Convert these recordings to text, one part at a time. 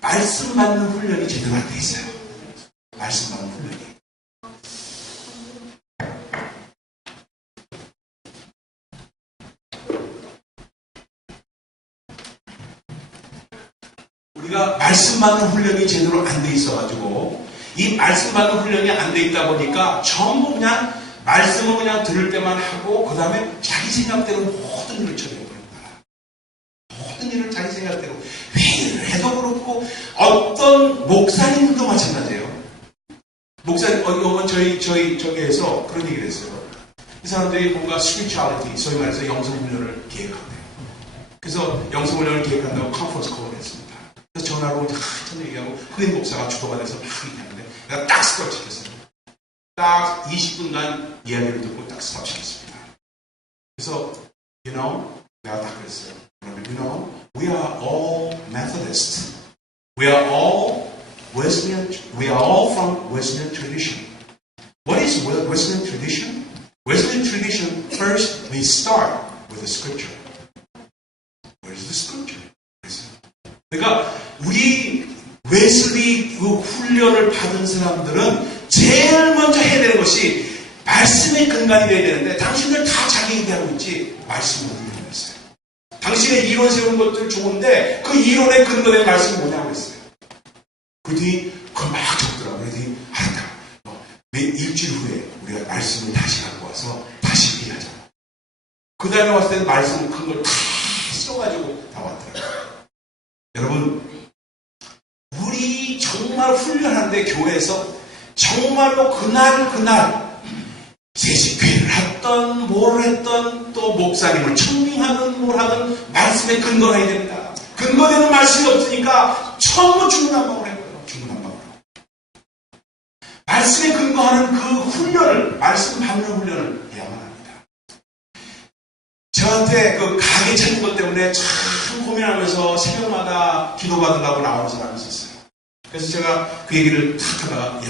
말씀 받는 훈련이 제대로 안 돼 있어요. 말씀 받는 훈련이. 우리가 말씀 받는 훈련이 제대로 안 돼 있어가지고 이 말씀 받는 훈련이 안 돼 있다 보니까 전부 그냥 말씀을 그냥 들을 때만 하고 그 다음에 자기 생각대로 모든 일을 처리해버립니다. 모든 일을 자기 생각대로 회의를 해도 그렇고 어떤 목사님도 마찬가지예요. 목사님 저기에서 그런 얘기를 했어요. 이 사람들이 뭔가 spirituality, 소위 말해서 영성훈련을 계획한대요. 그래서 영성훈련을 계획한다고 컨퍼런스 콜을 했습니다. 그래서 전화로 한참 얘기하고 흑인 목사가 주도가 돼서 막 얘기하는데 내가 딱 스톱 시켰어요. 딱 20분간 이야기를 듣고 딱 스톱 시켰습니다. 그래서 내가 딱 그랬어요. we are all Methodist. We are all Wesleyan. We are all from Wesleyan tradition. What is Wesleyan tradition? Wesleyan tradition, first we start with the scripture. Where is the scripture? 그러니까 우리 웨슬리 그 훈련을 받은 사람들은 제일 먼저 해야 되는 것이 말씀의 근간이 되어야 되는데 당신들 다 자기 얘기하고 있지 말씀을 훈련했어요. 당신의 이론 세우는 것들 좋은데 그 이론의 근거된 말씀이 뭐냐고 했어요. 그들이 그걸 막 적더라고요. 그들이 알았다. 일주일 후에 우리가 말씀을 다시 갖고 와서 다시 얘기하자. 그 다음에 왔을 때는 말씀 큰 걸 다 써가지고 다 왔더라고요. 여러분, 우리 정말 훈련하는데 교회에서 정말로 그날 세식회를 했던 뭘 했던 또 목사님을 청빙하든 뭘 하든 말씀에 근거가 해야 됩니다. 근거되는 말씀이 없으니까 처음부터 중문한방으로 해요. 중문한방으로. 말씀에 근거하는 그 훈련을 말씀 받는 훈련을 해야만 합니다. 저한테 그 가게 찾는 것 때문에 참 고민하면서 새벽마다 기도받으려고 나오는 사람이 있었어요. 그래서 제가 그 얘기를 탁 하다가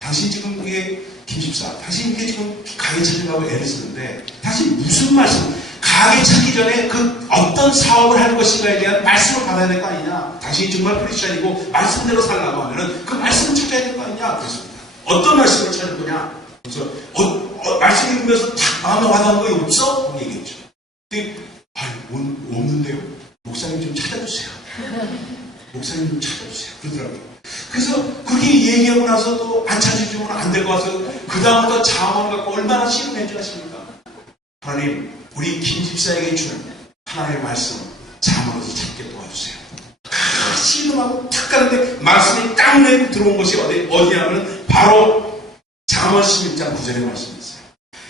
당신 지금 이게 김집사 당신 이게 지금 가게 찾으려고 애를 쓰는데 당신 무슨 말씀 가게 찾기 전에 그 어떤 사업을 할 것인가에 대한 말씀을 받아야 될 거 아니냐. 당신이 정말 크리스천이고 말씀대로 살라고 하면은 그 말씀을 찾아야 될 거 아니냐. 그랬습니다. 어떤 말씀을 찾을 거냐. 그래서 말씀 읽으면서 탁 마음에 와닿는 거 없어? 얘기했죠. 근데 없는데요. 목사님 좀 찾아주세요. 목사님 좀 찾아주세요. 그러더라고요. 그래서 그렇게 얘기하고 나서 또 안 찾아주면 안 될 것 같아서 그 다음부터 자원 갖고 얼마나 씨름해 줄 아십니까? 하나님, 우리 김집사에게 주는 하나님의 말씀 자원으로서 찾게 도와주세요. 씨름하고 탁 가는데 말씀이 딱 내고 들어온 것이 어디냐면 바로 잠언 11장 9절의 말씀이었어요.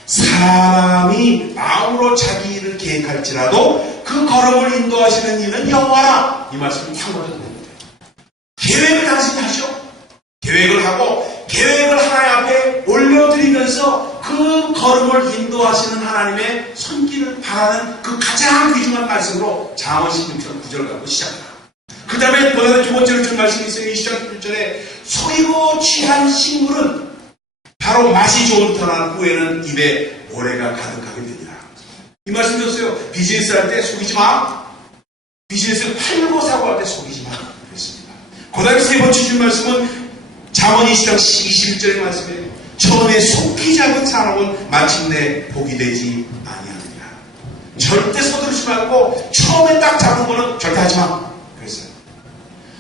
사람이 마음으로 자기 일을 계획할지라도 그 걸음을 인도하시는 이는 여호와라. 이 말씀이 참고로 됩니다. 계획을 당신이 하죠. 계획을 하고 계획을 하나님 앞에 올려드리면서 그 걸음을 인도하시는 하나님의 손길을 바라는 그 가장 귀중한 말씀으로 잠언 16장 9절 갖고 시작합니다. 그 다음에 두 번째로 준 말씀이 있어요. 20장 1절에 소이고 취한 식물은 바로 맛이 좋은 터난 후에는 입에 모래가 가득하게 되니라. 이 말씀 드렸어요. 비즈니스 할 때 속이지 마. 비즈니스를 팔고 사고 할 때 속이지 마. 그랬습니다. 그 다음에 세 번째 준 말씀은 잠언 20장 21절의 말씀이에요. 처음에 속히 잡은 사람은 마침내 복이 되지 아니하느니라. 절대 서두르지 말고 처음에 딱 잡은 거는 절대 하지 마. 그랬어요.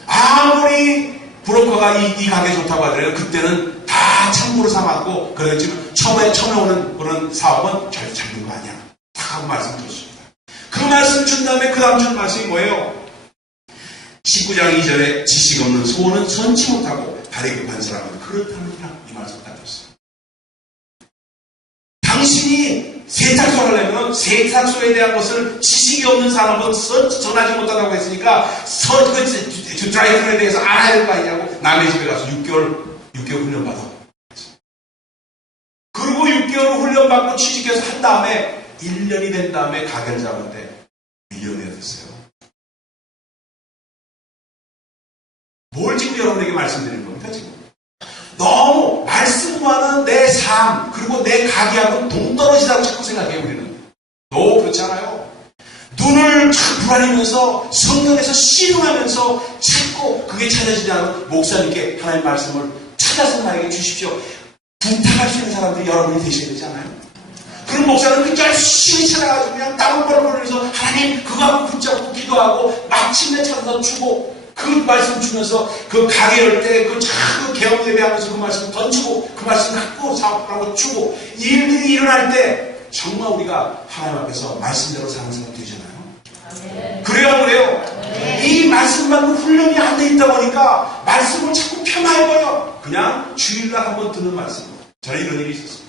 아무리 브로커가 이 가게 좋다고 하더라도 그때는 다 참고로 삼았고 그래서 지금 처음에 오는 그런 사업은 절대 잡는 거 아니야. 딱 하고 말씀 드렸습니다. 그 말씀 준 다음에 그 다음 준 말씀이 뭐예요? 19장 2절에 지식 없는 소원은 선치 못하고 발이 급한 사람은 그렇다느니라. 이 말씀 딱 드렸어요. 당신이 세탁소 하려면 세탁소에 대한 것을 지식이 없는 사람은 전하지 못한다고 했으니까 드라이클에 대해서 알아야 될 거 아니냐고. 남의 집에 가서 6개월 훈련받아. 그리고 6개월 훈련받고 취직해서 한 다음에 1년이 된 다음에 가게를 잡았는데 밀리언이가 됐어요. 뭘 지금 여러분에게 말씀드리는 겁니까 지금? 너무 말씀과는 내 삶 그리고 내 가게하고는 동떨어지다고 자꾸 생각해요. 우리는 너무 그렇지 않아요? 눈을 불안하면서 성경에서 씨름하면서 찾고 그게 찾아지지 않으면 목사님께 하나님의 말씀을 찾아서 나에게 주십시오. 부탁할 수 있는 사람들이 여러분이 되셔야 되지 않아요? 그런 목사는 그렇게 열심히 찾아가지고 그냥 땀을 벌벌 흘려서 하나님 그거 하고 붙잡고 기도하고 마침내 찾아서 주고 그 말씀 주면서 그 가게 열 때 그 자꾸 개업 예배하면서 그 말씀 던지고 그 말씀 갖고 사업하고 주고 일들이 일어날 때 정말 우리가 하나님 앞에서 말씀대로 사는 사람 되잖아요. 그래요 안 그래요? 이 말씀만 훈련이 안 돼 있다 보니까 말씀을 자꾸 폄하해버려. 그냥 주일날 한번 듣는 말씀. 저는 이런 일이 있었어요.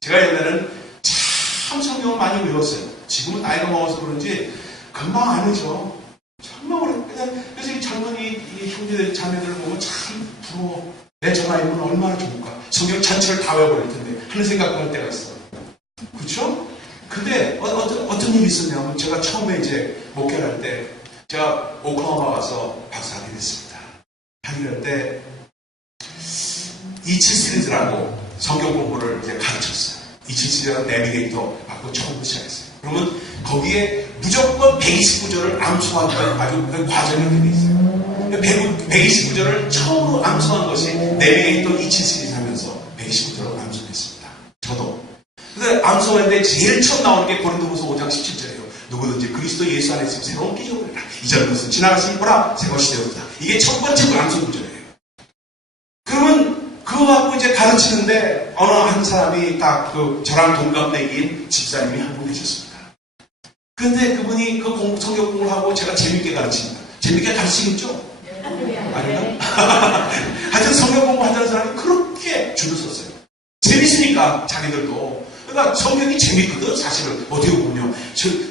제가 옛날에는 참 성경을 많이 외웠어요. 지금은 나이가 먹어서 그런지 금방 안 해죠. 정말 오래. 그래서 이 젊은이 이 형제들, 자매들을 보면 참 부러워. 내 저 나이면 얼마나 좋을까. 성경 전체를 다 외워버릴 텐데 하는 생각도 할 때가 있어요. 그렇죠? 근데 어떤 일이 있었냐면 제가 처음에 이제 목회를 할 때 제가 오클라호마 가서 박사학위 됐습니다. 학위를 할 때 27 시리즈라고 성경 공부를 이제 가르쳤어요. 27 시리즈라는 내비게이터 받고 처음 시작했어요. 그러면 거기에 무조건 129절을 암송하는 아주 그 과정이 되어 있어요. 129절을 처음으로 암송한 것이 내비게이터 27 시리즈 하면서 129절을 암송했습니다. 저도. 근데 암송했는데 제일 처음 나오는 게 고린도후서 5장 17절이에요. 누구든지 그리스도 예수 안에 있으면 새로운 피조물이라. 이전 것은 지나갔으니 보라 새 것이 되었다. 이게 첫 번째 암송 구절이에요. 그러면 그거 갖고 이제 가르치는데 어느 한 사람이 딱 그 저랑 동갑내기인 집사님이 한 분 계셨습니다. 그런데 그분이 그 성경 공부를 하고 제가 재밌게 가르칩니다. 재밌게 가르치겠죠? 아닌가? 하여튼 성경 공부 하자는 사람이 그렇게 줄을 섰어요. 재밌으니까 자기들도. 그러니까 성경이 재밌거든 사실은 어떻게 보면.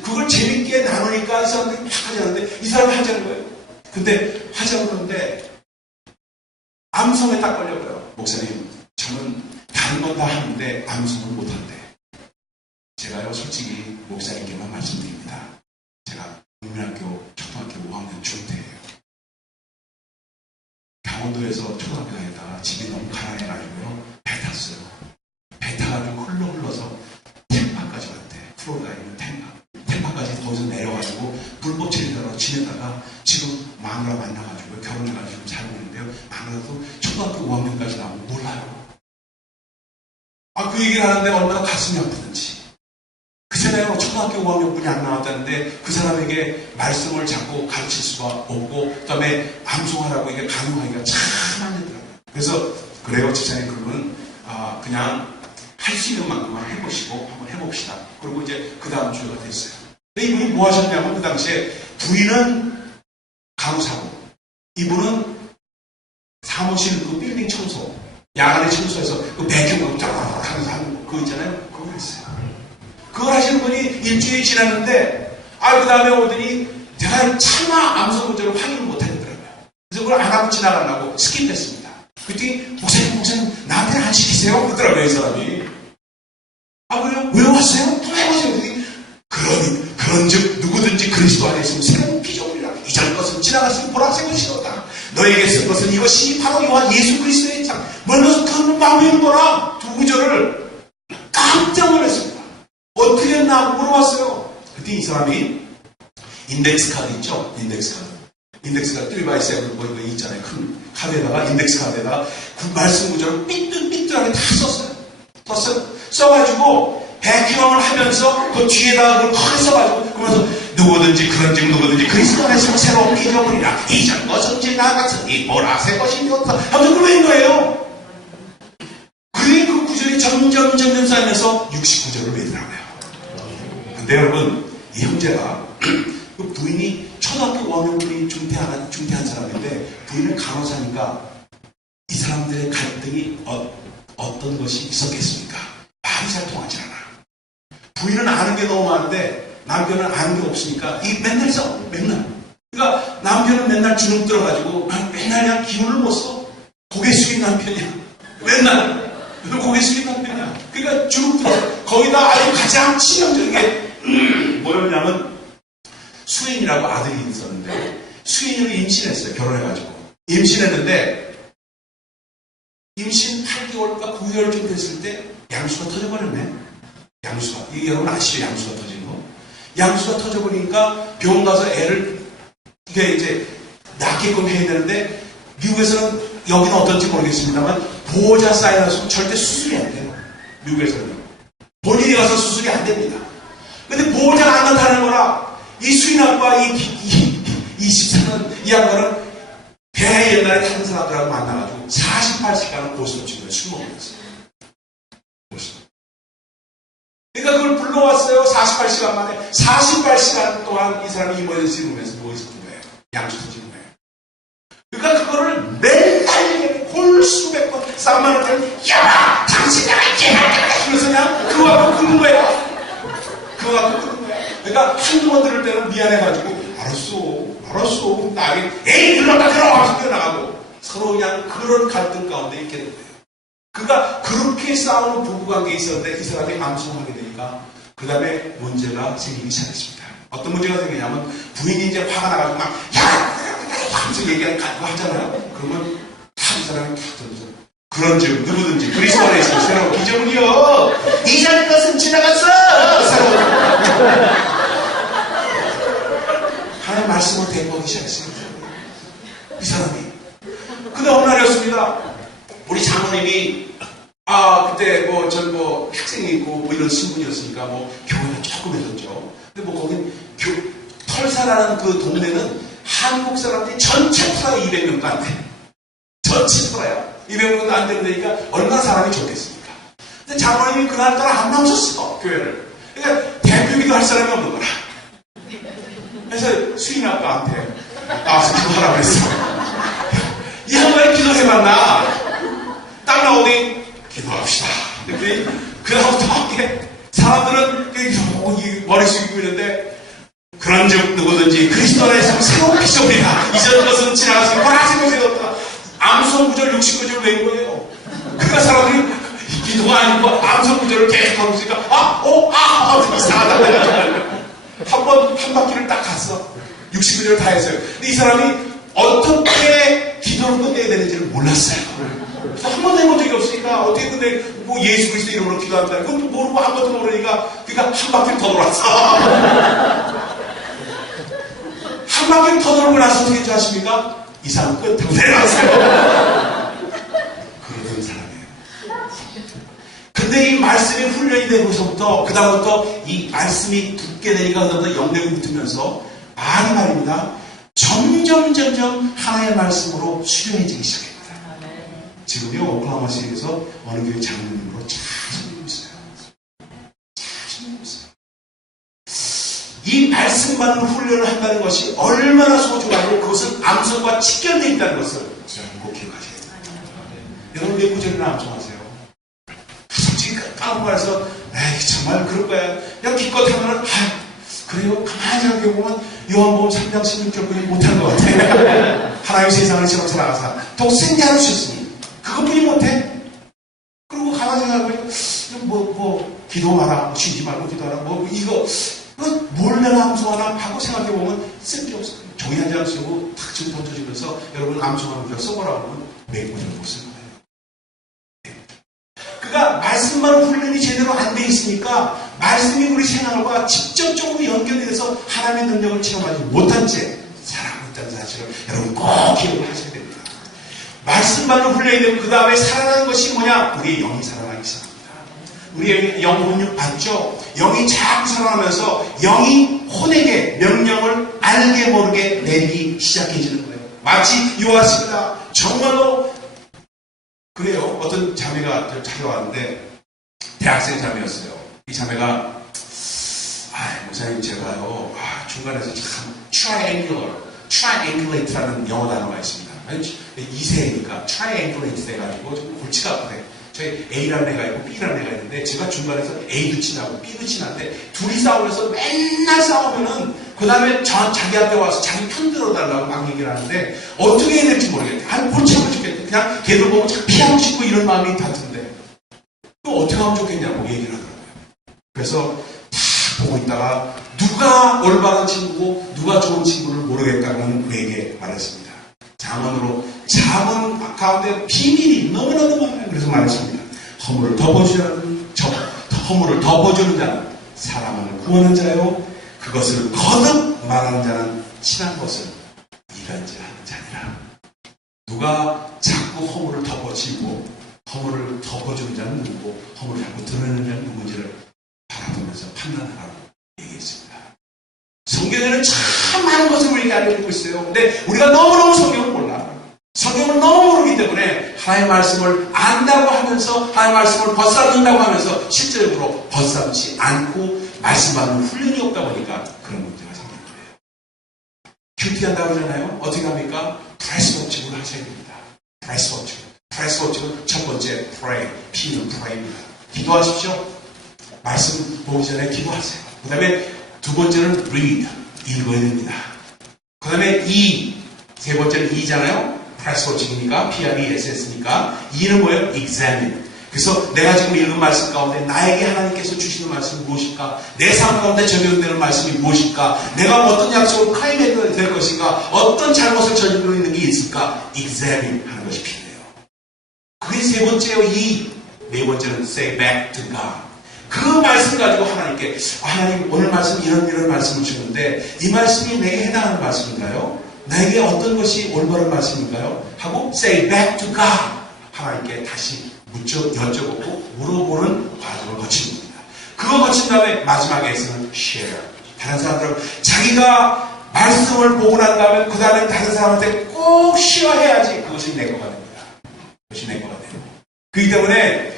그걸 재밌게 나누니까 이 사람들이 막 하자는데 이 사람이 하자는 거예요. 근데 하자는 건데 암송에 딱 걸려버려요. 목사님 저는 다른 건 다 하는데 암송을 못한대. 제가요 솔직히 목사님께만 말씀드립니다. 제가 국민학교 초등학교 5학년 중퇴예요. 강원도에서 초등학교 다니다가 집이 너무 가난해가지고요 배 탔어요. 배 타가지고 흘러서 템파까지 왔대. 플로리다에 있는 템파까지 거기서 내려가지고 불법 체류자로 지내다가 지금 마누라 만나가지고 결혼해가지고 살고 있는데요. 마누라도 초등학교 5학년까지 나오면 몰라요. 그 얘기를 하는데 얼마나 가슴이 아프든지. 그전에 초등학교 5학년뿐이 안 나왔다는데 그 사람에게 말씀을 자꾸 가르칠 수가 없고 그 다음에 암송하라고 이게 강요하기가 참 안 되더라고요. 그래서 그래요 집사님 그러면 그냥 할 수 있는 만큼만 해보시고 한번 해봅시다. 그리고 이제 그 다음 주가 됐어요. 근데 이분이 뭐 하셨냐면 그 당시에 부인은 간호사고 이분은 사무실 그 빌딩 청소 야간에 청소해서 그 배경으로 쫙 하면서 하는 거 있잖아요. 그걸 했어요. 그걸 하시는 분이 일주일이 지났는데 그 다음에 오더니 제가 차마 암송 문제를 확인을 못하겠더라고요. 그래서 그걸 안 하고 지나가려고 스킵했습니다. 그랬더니 목사님 나한테는 안 시키세요? 그러더라고요 이 사람이. 그래요? 왜 왔어요? 또 해보세요. 그런즉 누구든지 그리스도 안에 있으면 새로운 피조물이라. 이전 것은 지나갔으니 보라색 것이 되었다. 너에게 쓴 것은 이것이 바로 요한 예수 그리스도의 장. 멀어서 그 마음을 보라. 두 구절을 깜짝 놀랐습니다. 어떻게 했나 물어봤어요. 그때 이 사람이 인덱스 카드 있죠? 인덱스 카드 3x7 뭐 있잖아요. 큰 카드에다가 인덱스 카드에다가 그 말씀 구절을 삐뚤삐뚤하게 다 썼어요. 써가지고 배경을 하면서 그 뒤에다가 그걸 크게 써가지고 그러면서 누구든지 그리스도 안에서 새로운 피조물이라. 이전 것은 지나갔으니 보라색 것이 되었다 하면서 그걸 외운 거예요. 그게 그 구절이 점점 쌓이면서 69절을 외더라고요. 근데 여러분 이 형제가 그 부인이 초등학교 5학년 분이 중퇴한 사람인데 부인은 간호사니까 이 사람들의 갈등이 어떤 것이 있었겠습니까? 말이 잘 통하지 않아. 부인은 아는 게 너무 많은데 남편은 아는 게 없으니까 맨날 싸워. 맨날. 그러니까 남편은 맨날 주눅 들어가지고 맨날 그냥 기운을 못 써. 고개 숙인 남편이야. 맨날 고개 숙인 남편이야. 그러니까 주눅 들어. 거기다 아주 가장 치명적인 게 뭐였냐면 수인이라고 아들이 있었는데 수인으로 임신했어요. 결혼해가지고. 임신했는데 임신 8개월과 9개월쯤 됐을 때 양수가 터져버렸네. 양수가. 이게 여러분 아시죠? 양수가 터진 거. 양수가 터져버리니까 병원 가서 애를 이게 이제 낫게끔 해야 되는데 미국에서는 여기는 어떤지 모르겠습니다만 보호자 사인하시면 절대 수술이 안 돼요. 미국에서는 본인이 가서 수술이 안 됩니다. 근데 보호자가 안 나타나는 거라 이 수인아빠 이 집사는 이 양반은 배 옛날에 다른 사람들하고 만나가지고 48시간을 고스톱 치고 술 먹으면서 그러니까 그걸 불러왔어요. 48시간 만에 48시간 동안 이 사람이 이머전시 룸에서 뭐 있었던 거예요. 양수 터지는 거예요. 그러니까 그거를 맨날 홀수백 번 쌍만한테 야 당신 내가 이해할게 그래서 그냥 그거 갖고 끊는 거야. 그거 갖고 끊는 거야. 그러니까 한두 번 들을 때는 미안해가지고 알았어 나에게 에이 불렀다 들어 하면서 뛰어나가고 서로 그냥 그런 갈등 가운데 있게 된 거예요. 그가 그렇게 싸우는 부부관계에 있었는데 이 사람이 암송하게 되니까 그 다음에 문제가 생기기 시작했습니다. 어떤 문제가 생기냐면 부인이 이제 화가 나가지고 막 야! 하면서 얘기하고 하잖아요. 그러면 다 이 사람이 다 던져. 그런즉 누구든지 그리스도 안에서 새로운 기적은요 이전 것은 지나갔어! 새로운 하나님 말씀을 대보기 시작했습니다. 이 사람이. 근데 어느 날이었습니다. 우리 장모님이 그때 전 학생이 있고 뭐 이런 신분이었으니까 교회는 조금 했었죠. 근데 거긴 털사라는 그 동네는 한국 사람들이 전체 터라 200명도 안 돼. 전체 터라야. 200명도 안 되는 데니까 얼마나 사람이 좋겠습니까. 근데 장모님이 그날따라 안 나오셨어, 교회를. 그러니까 대표기도 할 사람이 없는 거라. 그래서 수인 아빠한테 나와서 기도하라고 했어. 이 양반이 기도해봤나? 딱 나오니 기도합시다. 그다음부터 사람들은 머리 숙이고 있는데 그런즉 누구든지 그리스도 안에서 새로운 피조물이다. 이전 것은 지나갔으니 하신 것이 없다. 암송 구절 69절 외운 거예요. 그러니까 사람들이 기도가 아니고 암송 구절을 계속 하고 있으니까 이상하다. 한 바퀴를 딱 갔어. 69절을 다 했어요. 근데 이 사람이 어떻게 기도를 끝내야 되는지를 몰랐어요. 그래서 한 번도 해본 적이 없으니까 어떻게 근데 예수 그리스도 이름으로 기도한다. 그것도 모르고 아무것도 모르니까 그러니까 한 바퀴를 더 돌았어. 한 바퀴를 더 돌고 나서 어떻게 했지 아십니까? 이 사람 끝하고 내려갔어요. 그러던 사람이에요. 근데 이 말씀이 훈련이 되고서부터 그다음부터 이 말씀이 듣게 되니까 그다음부터 영역이 붙으면서 말입니다. 점점 하나의 말씀으로 수련해지기 시작합니다. 지금요 오클라호마시에서 어느 교회 장로님으로 잘 섬기고 있어요. 이 말씀 받는 훈련을 한다는 것이 얼마나 소중하고 그것은 암송과 직결되어 있다는 것을 꼭 기억하셔야 됩니다. 여러분 몇 구절이나 암송하세요? 솔직히 까먹고 해서 에이 정말 그럴 거야. 그냥 기껏 하면은 그래요? 가만히 생각해보면 요한복음 3장 16절까지 못한 것 같아. 하나님 세상을 처럼 살아가사 독생자 하셨으니 그것뿐이 못해. 그리고 가만히 생각해보면 기도 마라, 쉬지 말고 기도하라, 이거 뭘 내가 암송하나 하고 생각해보면 쓸데없어. 종이 한 장 쓰고 탁 지금 던져주면서 여러분 암송하는 거 써보라고 하면 몇 구절 못 쓰는 거예요. 그러니까 말씀만 훈련이 제대로 안 돼 있으니까 말씀이 우리 생활과 직접적으로 연결돼서 하나님의 능력을 체험하지 못한 채 살아가고 있다는 사실을 여러분 꼭 기억을 하셔야 됩니다. 말씀만으로 훈련이 되면 그 다음에 살아나는 것이 뭐냐? 우리의 영이 살아나기 시작합니다. 우리의 영 혼육 봤죠? 영이 자꾸 살아나면서 영이 혼에게 명령을 알게 모르게 내리기 시작해지는 거예요. 마치 이와 같습니다. 정말로 그래요. 어떤 자매가 찾아왔는데 대학생 자매였어요. 이 자매가 목사님 제가요 중간에서 참 triangulate라는 영어 단어가 있습니다. 2세니까 triangulate 돼가지고 좀 골치가 아프대. 저희 A라는 애가 있고 B라는 애가 있는데 제가 중간에서 A도 친하고 B도 친한데 둘이 싸우면서 맨날 싸우면은 그 다음에 자기한테 와서 자기 편 들어달라고 막 얘기를 하는데 어떻게 해야 될지 모르겠대. 골치가 죽겠대. 그냥 걔들 보면 참 피하고 싶고 이런 마음이 같은데 또 어떻게 하면 좋겠냐고 얘기를 하더라고요. 그래서 다 보고 있다가 누가 올바른 친구고 누가 좋은 친구를 모르겠다는 그에게 말했습니다. 잠언 가운데 비밀이 너무나도 많아요. 그래서 말했습니다. 허물을 덮어주는 자는 사람을 구하는 자요 그것을 거듭 말하는 자는 친한 것을 이간질하는 자니라. 누가 자꾸 허물을 덮어지고 허물을 덮어주는 자는 누구고 허물을 자꾸 드러내는 자는 누군지를 바라보면서 판단하라고 얘기했습니다. 성경에는 참 많은 것을 우리에게 알려주고 있어요. 근데 우리가 너무너무 성경을 몰라. 성경을 너무 모르기 때문에 하나님의 말씀을 안다고 하면서 하나님의 말씀을 벗삼는다고 하면서 실제적으로 벗삼지 않고 말씀받는 훈련이 없다 보니까 그런 문제가 생기는 거예요. 큐티한다고 하잖아요. 어떻게 합니까? 프레스 법칙으로 하셔야 됩니다. 프레스 법칙. 프레스 법칙은 첫 번째 pray, P는 pray입니다. 기도하십시오. 말씀 보기 전에 기도하세요. 그 다음에 두 번째는 read, 읽어야 됩니다. 그 다음에 세 번째는 E잖아요. 프레스 법칙이니까, PRESS니까. E는 뭐예요? examine. 그래서 내가 지금 읽은 말씀 가운데 나에게 하나님께서 주시는 말씀이 무엇일까? 내 삶 가운데 적용되는 말씀이 무엇일까? 내가 어떤 약속을 카이해야 될 것인가? 어떤 잘못을 저지르고 있는 게 있을까? examine 하는 것이 필요해요. 그게 세 번째예요. 네 번째는 say back to God. 그 말씀 가지고 하나님께 하나님 오늘 말씀 이런 말씀을 주는데 이 말씀이 내게 해당하는 말씀인가요? 나에게 어떤 것이 올바른 말씀인가요? 하고 say back to God. 하나님께 다시 여쭤보고 물어보는 과정을 거치는 겁니다. 그거 거친 다음에 마지막에서는 share. 다른 사람들은 자기가 말씀을 보고 난 다음에 그 다음에 다른 사람한테 꼭 시어해야지 그것이 내 거가 됩니다. 그것이 내 거가 돼요. 그렇기 때문에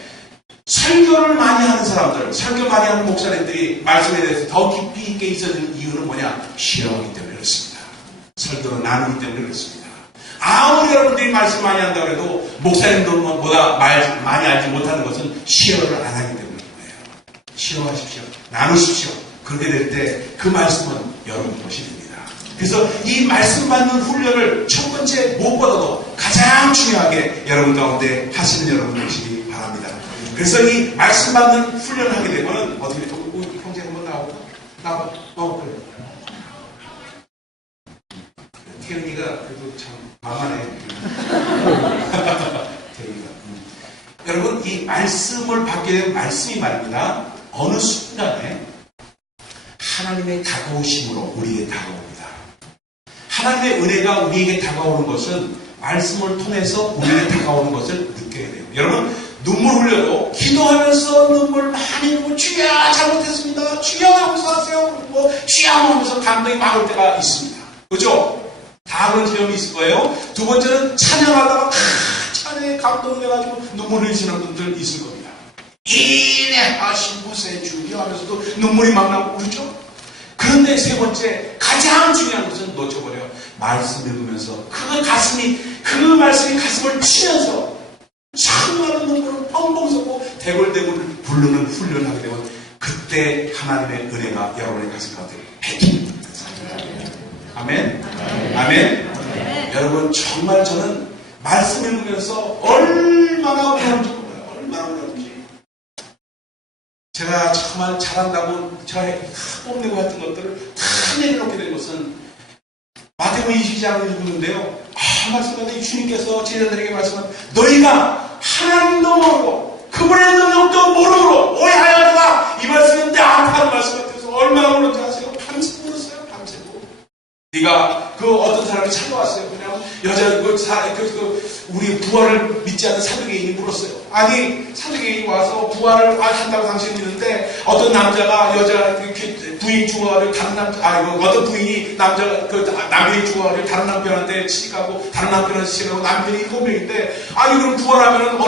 설교를 많이 하는 사람들, 설교 많이 하는 목사님들이 말씀에 대해서 더 깊이 있게 있어지는 이유는 뭐냐? 시어하기 때문에 그렇습니다. 설교를 나누기 때문에 그렇습니다. 아무리 여러분들이 말씀 많이 한다고 해도 목사님들보다 많이 알지 못하는 것은 시어를 안 하기 때문인 거예요. 시어하십시오. 나누십시오. 그렇게 될 때 그 말씀은 여러분 것이 됩니다. 그래서 이 말씀 받는 훈련을 첫 번째 무엇보다도 가장 중요하게 여러분 가운데 하시는 여러분 되시기 바랍니다. 그래서 이 말씀 받는 훈련을 하게 되면 어떻게 되죠? 형제 한번 나와. 그래. 태연이가 그래도 참 만만해. 태연이가. 여러분 이 말씀을 받게 되면 말씀이 말입니다. 어느 순간에 하나님의 다가오심으로 우리에게 다가옵니다. 하나님의 은혜가 우리에게 다가오는 것은 말씀을 통해서 우리에게 다가오는 것을 느껴야 돼요. 여러분 눈물 흘려도 기도하면서 눈물 많이 흘리고 주여 잘못했습니다. 주여 하면서 하세요. 주여 하면서 감동이 막 올 때가 있습니다. 그렇죠? 다 그런 경험이 있을 거예요. 두 번째는 찬양하다가 찬양에 감동해가지고 눈물 흘리시는 분들 있을 겁니다. 인내하신 곳에 주여 하면서도 눈물이 막 나고 그렇죠? 그런데 세 번째 가장 중요한 것은 놓쳐버려요. 말씀 읽으면서 그 말씀이 가슴을 치면서 참많은 눈물을 펑펑 쏟고 대굴대굴 부르는 훈련을 하게 되면 그때 하나님의 은혜가 여러분의 가슴 가운데 베깁니다. 아멘. 아멘. 아멘. 여러분 정말 저는 말씀 읽으면서 얼마나 어려운지 몰라요. 얼마나 어려운지. 제가 정말 잘한다고 제가 뽐내고 했던 것들을 다 내려놓게 된 것은 마태복음 22장을 읽는데요. 말씀하는데 주님께서 제자들에게 말씀한 너희가 하나님도 모르고 그분의 능력도 모르고 오해하여라. 이 말씀은 나한테 하는 말씀 같아서 얼마나 어려운지 아세요? 밤새 물었어요. 밤새고. 네가 어떤 사람이 찾아왔어요. 그냥 여자 우리 부활을 믿지 않는 사두개인이 물었어요. 아니 사두개인이 와서 부활을 한다고 당신이 믿는데 어떤 남자가 여자 부인 죽어가지고 다른 남자 어떤 부인이 남편이 죽어가지고 다른 남편한테 시집가고 다른 남편한테 시집가고 남편이 7명인데 아니 그럼 부활하면은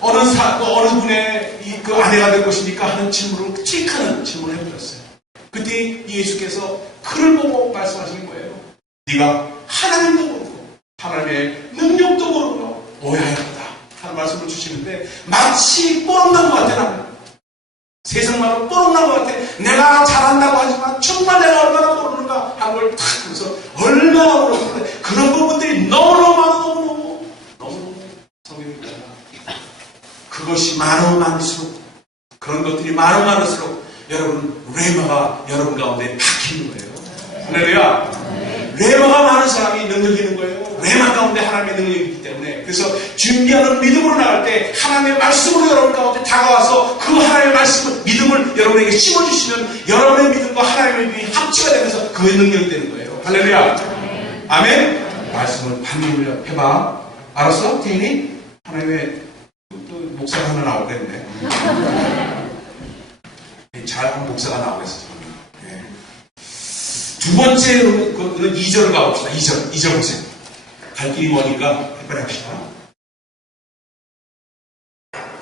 어느 분의 그 아내가 될 것입니까? 하는 질문을 찍하는 질문을 해보셨어요. 그때 예수께서 그를 보고 말씀하시는 거예요. 네가 하나님도 모르고 하나님의 능력도 모르고 오해하였다 하는 말씀을 주시는데 마치 뽀록난 것 같아. 나는 세상 말로 뽀록난 것 같아. 내가 잘한다고 하지만 정말 내가 얼마나 모르는가 하는 걸 탁 그래서 얼마나 모르는데 그런 부분들이 너무너무 성경입니다. 그것이 많을수록 그런 것들이 많을수록 여러분 레마가 여러분 가운데 박히는 거예요. 할렐루야. 레마가 많은 사람이 능력이 있는 거예요. 레마 가운데 하나님의 능력이 있기 때문에. 그래서 준비한 위하는 믿음으로 나갈 때 하나님의 말씀으로 여러분 가운데 다가와서 그 하나님의 말씀을 믿음을 여러분에게 심어주시면 여러분의 믿음과 하나님의 믿음이 합치가 되면서 그의 능력이 되는 거예요. 할렐루야. 아멘. 말씀을 반복을 해봐. 알았어? 태인이? 하나님의 또 목사가 하나 나오겠네. 잘한 목사가 나오겠어. 네. 두 번째 그 2절을 가봅시다. 2절 보세요. 갈 길이 머니까 빨리 합시다.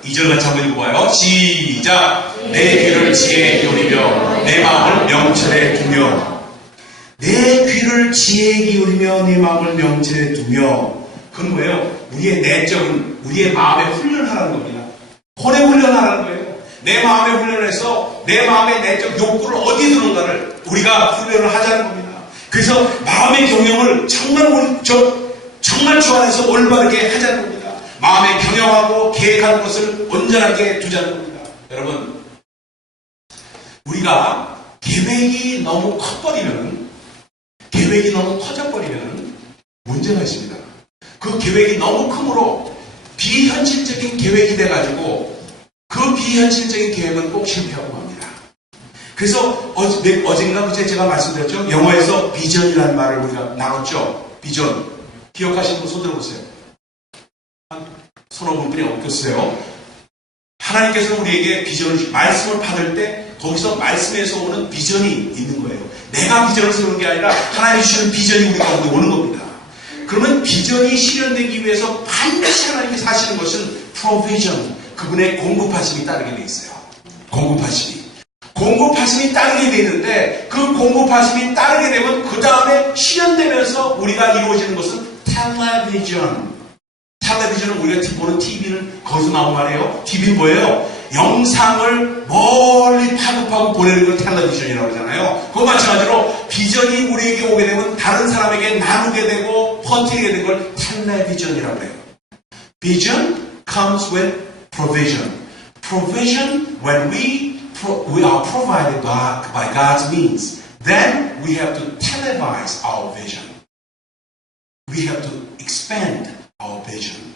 2절 같이 한번 읽어봐요. 시작. 내 귀를 지혜에 기울이며 내 마음을 명철에 두며. 내 귀를 지혜에 기울이며 내 마음을 명철에 두며. 그건 뭐예요? 우리의 내적인, 우리의 마음에 훈련하라는 겁니다. 혼에 훈련하라는 거예요. 내 마음에 훈련해서 내 마음의 내적 욕구를 어디에 두는가를 우리가 훈련을 하자는 겁니다. 그래서 마음의 경영을 정말 정말 주 안에서 올바르게 하자는 겁니다. 마음에 경영하고 계획하는 것을 온전하게 두자는 겁니다. 여러분, 우리가 계획이 너무 커져버리면 문제가 있습니다. 그 계획이 너무 크므로 비현실적인 계획이 돼가지고 그 비현실적인 계획은 꼭 실패하고 맙니다. 그래서 어젠가 그제 제가 말씀드렸죠. 영어에서 비전이라는 말을 우리가 나눴죠. 비전. 기억하시는 분 손 들어보세요. 한 서너 분들이 없겠어요. 하나님께서 우리에게 비전을 말씀을 받을 때 거기서 말씀에서 오는 비전이 있는 거예요. 내가 비전을 세우는 게 아니라 하나님이 주시는 비전이 우리 가운데 오는 겁니다. 그러면 비전이 실현되기 위해서 반드시 하나님께서 하시는 것은 provision. 그분의 공급하심이 따르게 돼 있어요. 공급하심이 따르게 돼 있는데 그 공급하심이 따르게 되면 그 다음에 실현되면서 우리가 이루어지는 것은 텔레비전. 텔레비전은 우리가 보는 TV는 거기서 나온 말이에요. TV는 뭐예요? 영상을 멀리 파급하고 보내는 걸 텔레비전이라고 하잖아요. 그거 마찬가지로 비전이 우리에게 오게 되면 다른 사람에게 나누게 되고 퍼뜨리게 되는 걸 텔레비전이라고 해요. Vision comes with provision. Provision, when we are provided by God's means, then we have to televise our vision. We have to expand our vision.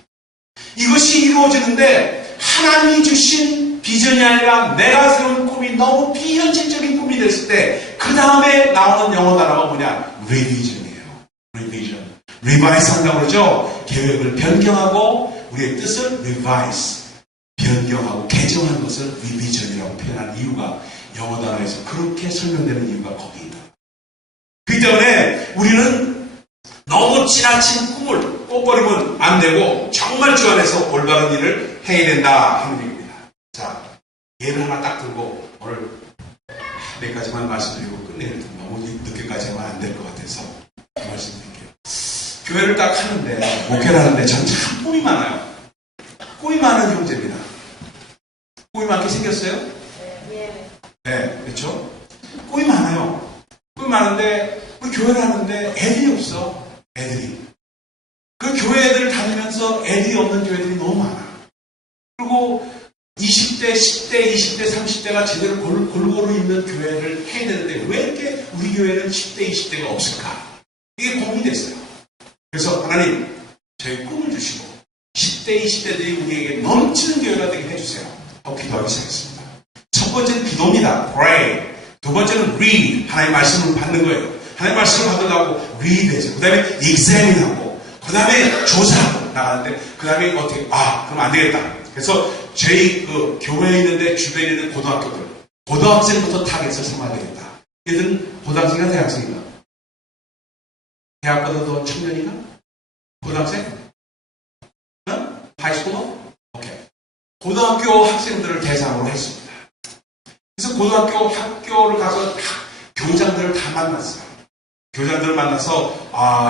이것이 이루어지는데 하나님이 주신 비전이 아니라 내가 세운 꿈이 너무 비현실적인 꿈이 됐을 때 그 다음에 나오는 영어 단어가 뭐냐? revision이에요. revise 한다고 그러죠? 계획을 변경하고 우리의 뜻을 revise. 변경하고 개정하는 것을 revision이라고 표현하는 이유가 영어 단어에서 그렇게 설명되는 이유가 거기 있다. 그렇기 때문에 우리는 너무 지나친 꿈을 꿔버리면 안 되고 정말 주 안에서 올바른 일을 해야 된다 하는 얘기입니다. 자, 예를 하나 딱 들고 오늘 몇 가지만 말씀드리고 끝내는 너무 늦게까지 하면 안 될 것 같아서 말씀드릴게요. 교회를 딱 하는데 목회를 하는데 전 참 꿈이 많아요. 꿈이 많은 형제입니다. 꿈이 많게 생겼어요? 네, 그렇죠? 꿈이 많아요. 꿈이 많은데 우리 교회를 하는데 애들이 없어. 애들이. 그 교회 애들을 다니면서 애들이 없는 교회들이 너무 많아. 그리고 20대, 10대, 20대, 30대가 제대로 골고루 있는 교회를 해야 되는데 왜 이렇게 우리 교회는 10대, 20대가 없을까? 이게 고민이 됐어요. 그래서 하나님, 저희 꿈을 주시고 10대, 20대들이 우리에게 넘치는 교회가 되게 해주세요. 기도하기 시작했습니다. 첫 번째는 기도입니다. Pray. 두 번째는 read. 하나님의 말씀을 받는 거예요. 하나님의 말씀을 받으려고 read 해서 그 다음에 examina하고 그 다음에 조사하고 나가는데 그 다음에 어떻게 그럼 안 되겠다. 그래서 저희 그 교회에 있는데 주변에 있는 고등학교들 고등학생부터 타겟을 삼아야 되겠다. 얘들은 고등학생이나 대학생인가? 대학보다 더 청년인가? 고등학생? 하이스쿨러? 오케이. 고등학교 학생들을 대상으로 했습니다. 그래서 고등학교 학교를 가서 교장들을 다 만났어요. 교장들을 만나서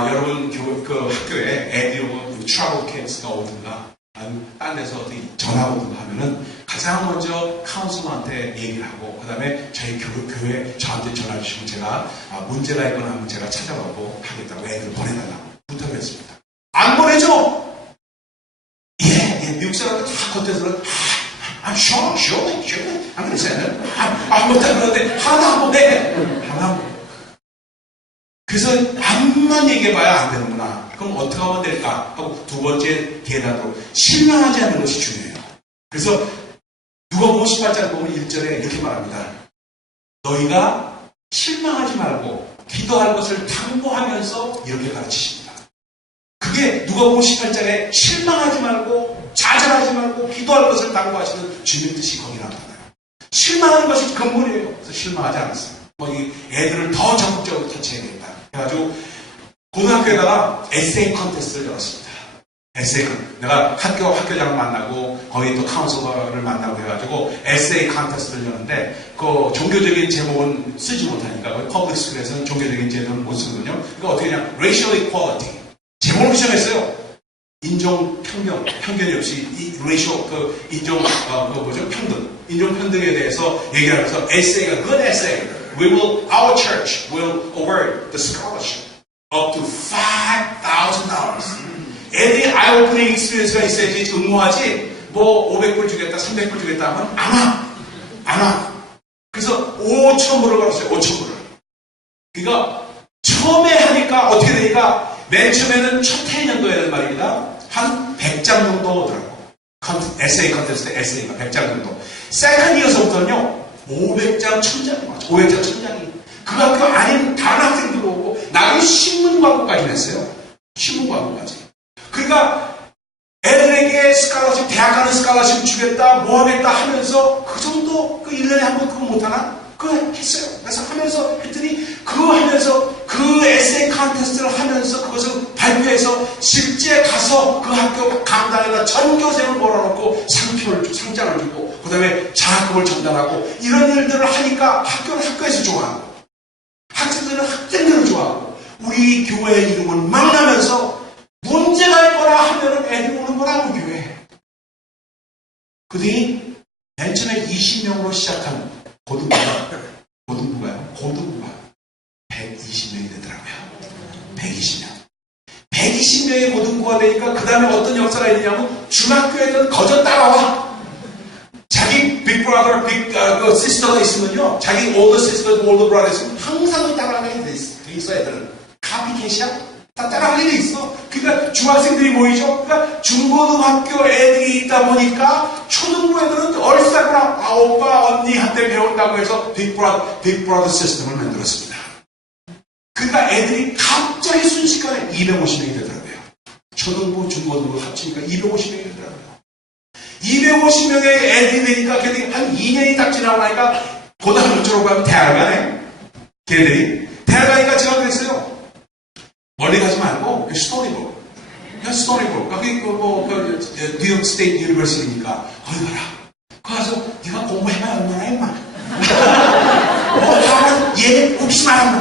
여러분 그 학교에 애들이 오면 트러블 캠프가 오든가 아니면 딴 데서 어디 전화가 오든가 하면은 가장 먼저 카운슬러한테 얘기를 하고 그 다음에 저희 교회 저한테 전화 주시면 제가 문제가 있거나 하면 제가 찾아가고 하겠다고 애들 보내달라고 부탁을 했습니다. 안 보내줘! 미국 사람들 다 겉에서는 I'm sure. I'm gonna say that. 아무것도 안 그러는데 하나도 안 보내. 하나도 안 보내. 그래서 암만 얘기해봐야 안 되는구나. 그럼 어떻게 하면 될까? 하고 두 번째 대답으로 실망하지 않는 것이 중요해요. 그래서 누가복음 18장 보면 1절에 이렇게 말합니다. 너희가 실망하지 말고 기도할 것을 당부하면서 이렇게 가르치십니다. 그게 누가복음 18장에 실망하지 말고 좌절하지 말고 기도할 것을 당부하시는 주님 뜻이 거기 나타나요. 실망하는 것이 근본이에요. 그래서 실망하지 않았어요. 이 애들을 더 적극적으로 터치해야겠다. 그래가지고 고등학교에다가 에세이 컨테스트를 열었습니다. 에세이 내가 학교장을 만나고 거기 또 카운슬러를 만나고 해가지고 에세이 컨테스트를 열었는데 그 종교적인 제목은 쓰지 못하니까 퍼블릭 스쿨에서는 종교적인 제목은 못 쓰거든요. 그러니까 어떻게 하냐 racial equality 제목을 시작했어요. 인종 평등 편견이 없이 이 racial 인종 인종 평등에 대해서 얘기를 하면서 에세이가 good essay. Our church will award the scholarship up to $5,000. 애들이 아이오프닝 익스피리언스가 있어야지 응모하지 뭐 500불 주겠다 300불 주겠다 하면 안 와. 그래서 5,000불을 걸었어요. 5,000불을. 그러니까 처음에 하니까 어떻게 되니까 맨 처음에는 첫 해년도에는 말입니다. 한 100장 정도 오더라고. 에세이 컨테스트 에세이가 100장 정도. 세컨 이어서부터는요 500장 1000장이 맞죠. 500장 1000장이. 그 학교 아닌 다른 학생들 오고 나중에 신문 광고까지 냈어요. 신문 광고까지. 그러니까 애들에게 스칼러십, 대학 가는 스칼러십 주겠다, 뭐 하겠다 하면서 그 정도, 1년에 한 번 그거 못하나? 그거 했어요. 그래서 하면서 했더니 그거 하면서 그 에세이 컨테스트를 하면서 그것을 발표해서 실제 가서 그 학교 강당에다 전교생을 몰아놓고 상장을 주고 그 다음에 장학금을 전달하고 이런 일들을 하니까 학교는 학교에서 좋아하고 학생들은 학생들을 좋아하고 우리 교회의 이름은 막 나면서 문제가 있거나 하면은 애들이 오는 거라고 교회. 그들이 맨 처음에 20명으로 시작한 고등부가 120명이 되더라고요. 120명. 120명의 고등부가 되니까 그 다음에 어떤 역사가 있냐면 중학교 애들 거저 따라와. 자기 빅브라더, 시스터가 있으면요. 자기 올더 시스터, 올더 브라더 있으면 항상 따라가게 돼 있어 애들은. 카피캣이야? 다 따라가게 돼 있어. 그러니까 중학생들이 모이죠. 그러니까 중고등학교 애들이 있다 보니까 초등부 애들은 얼싸구나. 오빠, 언니한테 배운다고 해서 빅브라더 시스템을 만들었습니다. 그러니까 애들이 갑자기 순식간에 250명이 되더라고요. 초등부, 중고등부 합치니까 250명이 되더라고요. 250명의 애들이 되니까 걔들이 한 2년이 딱 지나고 나니까 고등학교 졸업하면 대학 가네. 걔들이. 대학 가니까 제가 그랬어요. 멀리 가지 말고 스토리북. 거기 뉴욕 스테이트 유니버시티니까 거기 가라. 거기 가서 네가 공부해봐 얼마나 임마. 다만 얘 혹시나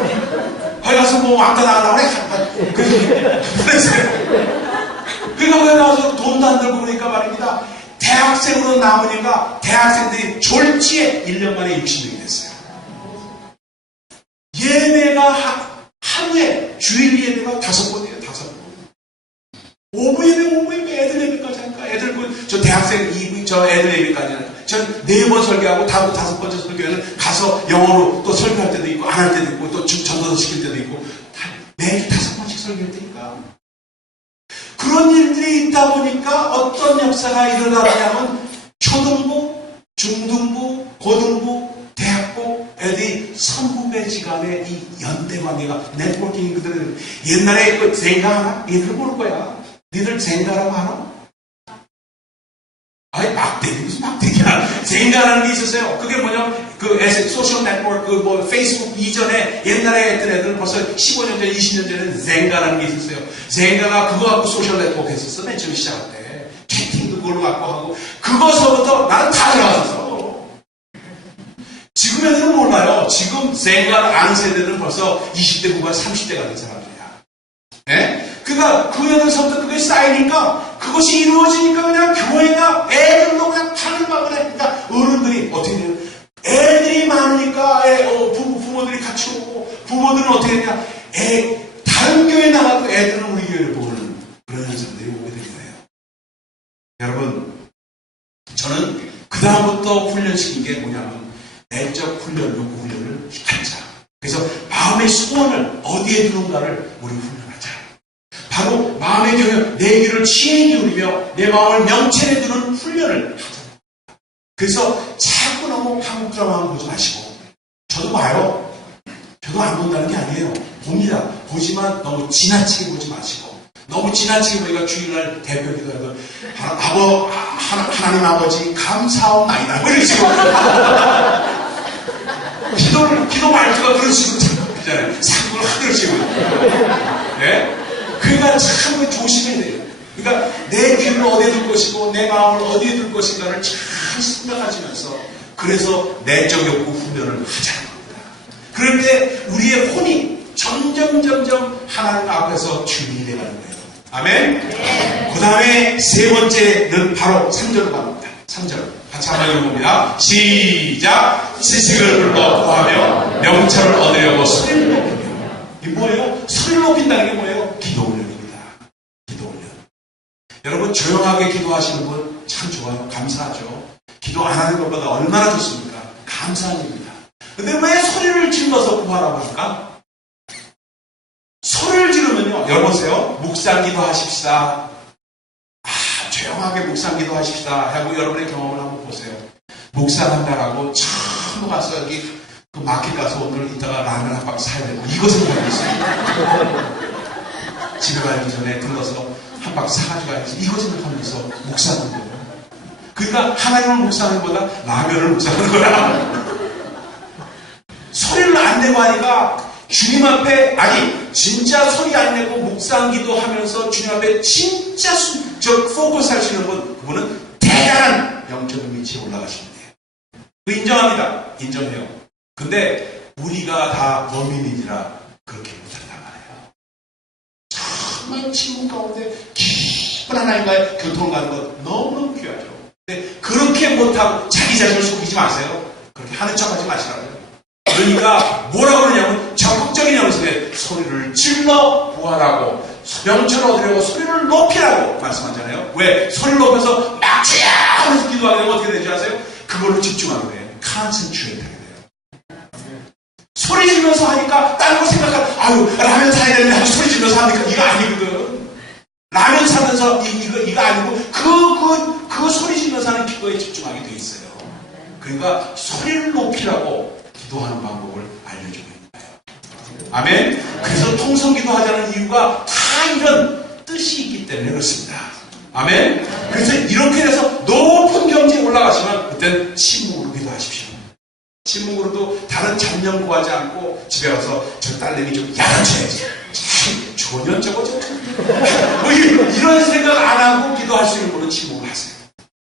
거기 가서 뭐 왕따 나가려고 그래. 그랬어요. 그러니까 거기 나와서 돈도 안 들고 그러니까 말입니다. 대학생으로 남으니까 대학생들이 졸지에 1년 만에 60명이 됐어요. 예배가 하루에 주일 예배가 5번이에요. 5번. 오후 예배, 애들 예배까지 하니까 애들 저 대학생 저 애들 예배까지는 전 4번 설교하고 다음 5번째 설교에는 가서 영어로 또 설교할 때도 있고 안 할 때도 있고 또 전도서 시킬 때도 있고 매주 5번씩 설교할 때니까 그런 일들이 있다 보니까 어떤 역사가 일어나냐면 초등부, 중등부, 고등부, 대학부 애들이 선후배지간의 이 연대관계가 네트워킹이 그들은 옛날에 그 젠가 하나? 얘들 모를 거야. 니들 젠가라고 하나? 아니 막대기 무슨 막대기야. 젠가라는 게 있었어요. 그게 뭐냐면 그 소셜 네트워크 페이스북 이전에 옛날에 했던 애들은 벌써 15년 전 20년 전에는 젠가라는 게 있었어요. 젠가가 그거 갖고 소셜 네트워크 했었어. 맨 처음 시작할 때 채팅도 그걸로 갖고 하고 그거서부터 나는 다 들어갔었어. 지금 애들은 몰라요. 지금 젠가를 아는 세대들은 벌써 20대 후반 30대가 된 사람들이야. 네? 그러니까 그 애들서부터 그게 쌓이니까 그것이 이루어지니까 그냥 교회가 애들도 그냥 판을 막으래. 그러니까 어른들이 어떻게 돼요? 애들이 많으니까 부모들이 같이 오고 부모들은 어떻게 되냐? 다른 교회 나가도 애들은 우리 교회를 보는 그런 현상들이 오게 된 거예요. 여러분, 저는 그 다음부터 훈련시킨 게 뭐냐면 내적 훈련, 욕구 훈련을 하자. 그래서 마음의 소원을 어디에 두는가를 우리 훈련하자. 바로 마음의 경영, 내 귀를 지혜에 기울이며 내 마음을 명철에 두는 훈련을 하자. 그래서 자꾸 너무 한국 드라마만 보지 마시고, 저도 봐요. 저도 안 본다는 게 아니에요. 봅니다. 보지만 너무 지나치게 보지 마시고, 너무 지나치게 보니까 주일날 대표기도 해도 하나님 아버지 감사옵나이다. 뭐 이런 식으로 기도 말투가 그런 식으로 있잖아요. 상을 하늘식으로. 네? 그러니까 참 조심해야 돼요. 그러니까 내 귀를 어디에 둘 것이고 내 마음을 어디에 둘 것인가를 참 생각하시면서, 그래서 내적 욕구 훈련을 하자는 겁니다. 그럴 때 우리의 혼이 점점 하나님 앞에서 주인이 되가는 거예요. 아멘? 네. 그 다음에 세 번째는 바로 3절로 갑니다. 3절. 같이 한번 읽어봅니다. 시작! 지식을 불러 구하며 명철을 얻으려고 소리를 높이며. 이게 뭐예요? 소리를 높인다는 게 뭐예요? 기도 훈련입니다. 기도 훈련. 여러분, 조용하게 기도하시는 분 참 좋아요. 감사하죠. 기도 안 하는 것보다 얼마나 좋습니까? 감사한 일입니다. 근데 왜 소리를 질러서 구하라고 할까? 소리를 지르면요, 여보세요? 묵상기도 하십시다. 조용하게 묵상기도 하십시다 하고 여러분의 경험을 한번 보세요. 묵상한다라고 처음 가서 여기 그 마켓 가서 오늘 이따가 라면 한 박 사야 되고 이거 생각했어요. 집에 가기 전에 들러서 한 박 사가지고 가야지 이거 생각하면서 묵상하는 거예요. 그러니까 하나님을 묵상하는 것보다 라면을 묵상하는 거야. 소리를 안 내고 하니까 주님 앞에, 아니 진짜 소리 안 내고 묵상기도 하면서 주님 앞에 진짜 포커스 할 수 있는 분, 그분은 대단한 영적인 위치에 올라가시면 돼요. 그 인정합니다. 인정해요. 근데 우리가 다 범인이지라 그렇게 못한단 말이에요. 정말 침묵 가운데 깊은 하나님과의 교통 가는 것 너무너무 귀하죠. 근데 그렇게 못하고 자기 자신을 속이지 마세요. 그렇게 하는 척 하지 마시라고요. 그러니까 뭐라고 그러냐면 적극적인 영성에 소리를 질러 구하라고, 명철을 얻으려고 소리를 높이라고 말씀하잖아요. 왜? 소리를 높여서 막 쥐야 하면서 기도하게 되면 어떻게 되지 아세요? 그걸로 집중하게 돼요. 컨센트레이트 하게 돼요. 소리 지르면서 하니까 다른 거 생각하면 아유 라면 사야 되는데 하고 소리 지르면서 하니까 이거 아니거든. 라면 사면서 이거 아니고 그 소리 지르면서 하는 기도에 집중하게 돼 있어요. 그러니까 소리를 높이라고 기도하는 방법을 알려주고 있는 거예요. 아멘? 그래서 통성기도 하자는 이유가 다 이런 뜻이 있기 때문에 그렇습니다. 아멘? 그래서 이렇게 해서 높은 경지에 올라가시면 그때는 침묵으로 기도하십시오. 침묵으로도 다른 잡념 구하지 않고 집에 가서 저 딸내미 좀 야단쳐야지. 조년 저거 뭐 이런 생각 안 하고 기도할 수 있는 분은 침묵을 하세요.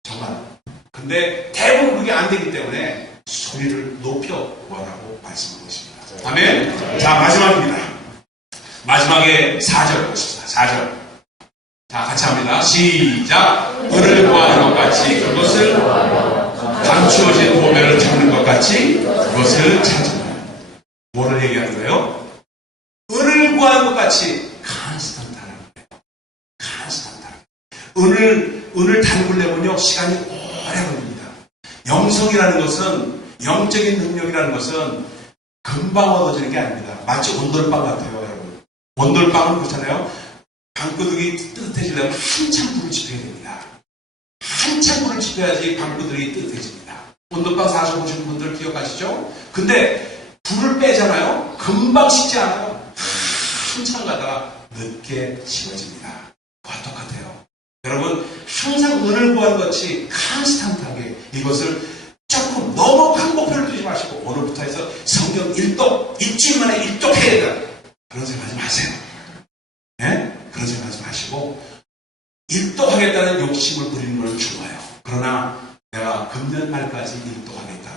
정말. 근데 대부분 그게 안 되기 때문에 소리를 높여 구하라고 말씀하고 있습니다. 아멘. 자, 마지막입니다. 마지막에 4절 보십시다. 4절. 자, 같이 합니다. 시작. 은을 구하는 것 같이 그것을 감추어진 보배를 찾는 것 같이 그것을 찾으라. 뭐를 얘기하는 거예요? 은을 구하는 것 같이 컨스탄트하는 거예요. 컨스탄트. 은을 달굴려면요 시간이 오래 걸립니다. 영성이라는 것은, 영적인 능력이라는 것은 금방 얻어지는 게 아닙니다. 마치 온돌빵 같아요, 여러분. 온돌빵은 그렇잖아요. 방구들이 뜨뜻해지려면 한참 불을 지펴야 됩니다. 한참 불을 지펴야지 방구들이 뜨뜻해집니다. 온돌빵 사서 보신 분들 기억하시죠? 근데 불을 빼잖아요. 금방 식지 않아요. 한참 가다가 늦게 식어집니다. 그와 똑같아요. 여러분, 항상 은을 구하는 것이 컨스탄트하게 이것을 조금 너무 큰 목표를 두지 마시고 오늘부터 해서 성경 1독, 일주일 만에 1독 해야 된다. 그런 생각하지 마세요. 네? 그런 생각하지 마시고 1독 하겠다는 욕심을 부리는 건 좋아요. 그러나 내가 금년 말까지 1독 하겠다.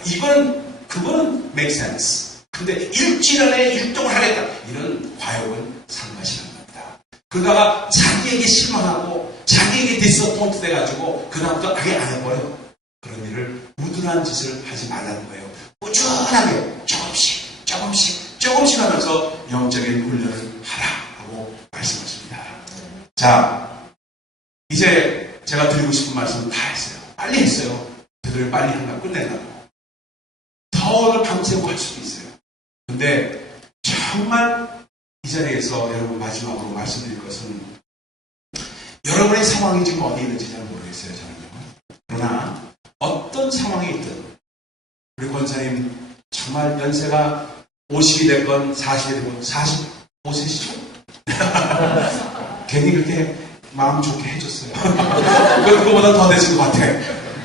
그거는 make sense. 근데 일주일 안에 1독을 하겠다. 이런 과욕은 상가시는 겁니다. 그러다가 자기에게 실망하고 자기에게 디스포인트 돼가지고 그 다음부터 아예 안 해버려요. 그런 일을 우둔한 짓을 하지 말라는 거예요. 꾸준하게 조금씩 하면서 영적인 훈련을 하라고 말씀하십니다. 자, 이제 제가 드리고 싶은 말씀은 다 했어요. 빨리 했어요. 되도록 빨리 한다 끝내려고. 더 오늘 밤새고 할 수도 있어요. 근데 정말 이 자리에서 여러분 마지막으로 말씀드릴 것은 여러분의 상황이 지금 어디 있는지 잘 모르겠어요, 저는요. 그러나 어떤 상황에 있든 우리 권사님 정말 연세가 50이 됐건 40이 됐건 45세시죠? 괜히 그렇게 마음 좋게 해줬어요. 그거보다 더 됐을 것 같아.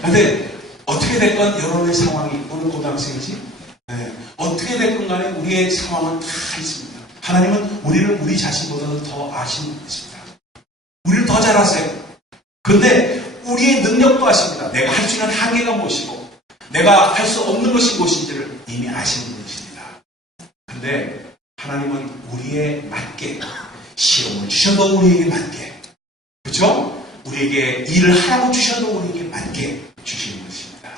근데 어떻게 됐건 여러분의 상황이 오늘 고등학생이지? 네. 어떻게 됐건 간에 우리의 상황은 다 있습니다. 하나님은 우리를 우리 자신보다도 더 아시는 분이십니다. 우리를 더 잘 아세요. 근데 우리의 능력도 아십니다. 내가 할 수 있는 한계가 무엇이고 내가 할 수 없는 것이 무엇인지를 이미 아시는 분이십니다. 근데 하나님은 우리에 맞게 시험을 주셔도 우리에게 맞게, 그렇죠? 우리에게 일을 하라고 주셔도 우리에게 맞게 주시는 것입니다.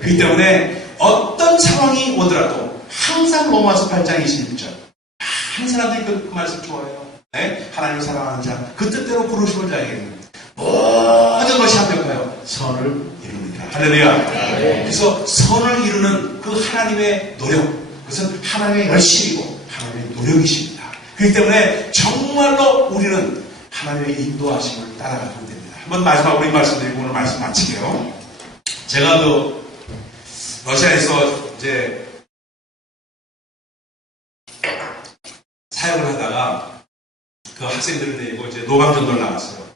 그렇기 때문에 어떤 상황이 오더라도 항상 로마서 8장 26절 한 사람들이 그 말씀 좋아해요. 네? 하나님을 사랑하는 자, 그 뜻대로 부르심을 자에게는 모든 것이 합력하여 선을 이룹니다. 할렐루야. 그래서 선을 이루는 그 하나님의 노력, 그것은 하나님의 열심이고 하나님의 노력이십니다. 그렇기 때문에 정말로 우리는 하나님의 인도하심을 따라가면 됩니다. 한번 마지막으로 이 말씀드리고 오늘 말씀 마칠게요. 제가 러시아에서 이제 사역을 하다가 그 학생들을 데리고 이제 노방전도를 나갔어요.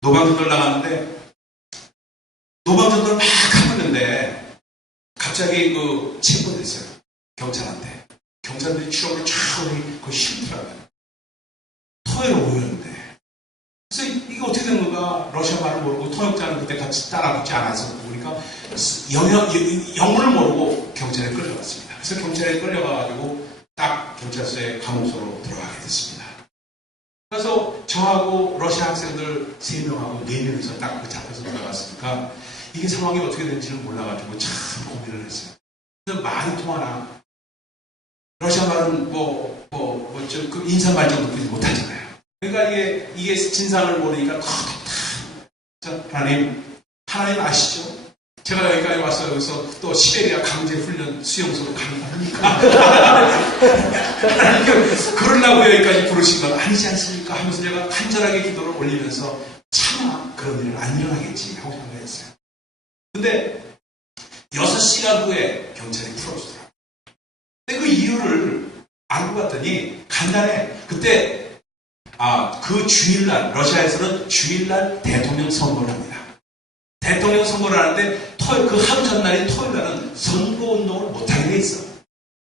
노방전도를 나갔는데 노방전도를 막 하고 있는데 갑자기 그 체포됐어요. 경찰한테. 경찰들이 추적을 쫙 하니 그거 싫더라고요. 터에로 모였는데. 그래서 이게 어떻게 된 건가? 러시아 말을 모르고 통역자는 그때 같이 따라붙지 않아서 보니까 영문을 모르고 경찰에 끌려갔습니다. 그래서 경찰에 끌려가가지고 딱 경찰서에 감옥소로 들어가게 됐습니다. 그래서 저하고 러시아 학생들 3명하고 4명이서 딱 그 잡혀서 들어갔으니까 이게 상황이 어떻게 되는지는 몰라가지고 참 고민을 했어요. 근데 말이 통하나? 러시아 말은 그 인사말 정도까지 못하잖아요. 그러니까 이게 진상을 모르니까 하나님 아시죠? 제가 여기까지 와서 여기서 또 시베리아 강제 훈련 수용소로 가는 거 아닙니까? 그러려고 여기까지 부르신 건 아니지 않습니까? 하면서 제가 간절하게 기도를 올리면서 차마 그런 일은 안 일어나겠지 하고 생각했어요. 근데 6시간 후에 경찰이 풀어주더라고요. 근데 그 이유를 알고 봤더니 간단해. 그때 그 주일날, 러시아에서는 주일날 대통령 선거를 합니다. 대통령 선거를 하는데 그 하루 전날인 토요일날은 선거운동을 못하게 돼 있어.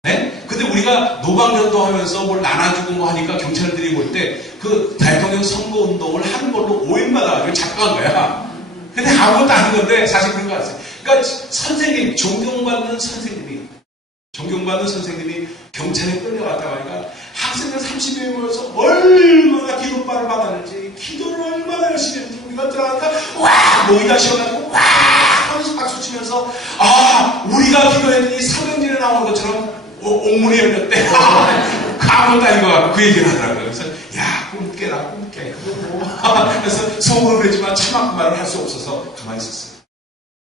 네? 근데 우리가 노방전도 하면서 뭘 나눠주고 뭐 하니까 경찰들이 볼 때 그 대통령 선거운동을 하는 걸로 오인받아가지고 작가한 거야. 근데 아무것도 아닌 건데 사실 그런 거 같아요. 그러니까 선생님, 존경받는 선생님이 경찰에 끌려갔다고 하니까 학생들 30여 명 모여서 얼마나 기도바를 받았는지, 기도를 얼마나 열심히 했는지 우리가 들어가니까 와! 모이다 쉬어가지고 와! 하면서 박수 치면서 우리가 기도했더니 사경전에 나온 것처럼 옥문이 열렸대. 아무것도 아닌 것 같고 그 얘기를 하더라고요. 그래서 꿈 깨라. 그래서 속으로 그랬지만 차마 그 말을 할 수 없어서 가만히 있었어요.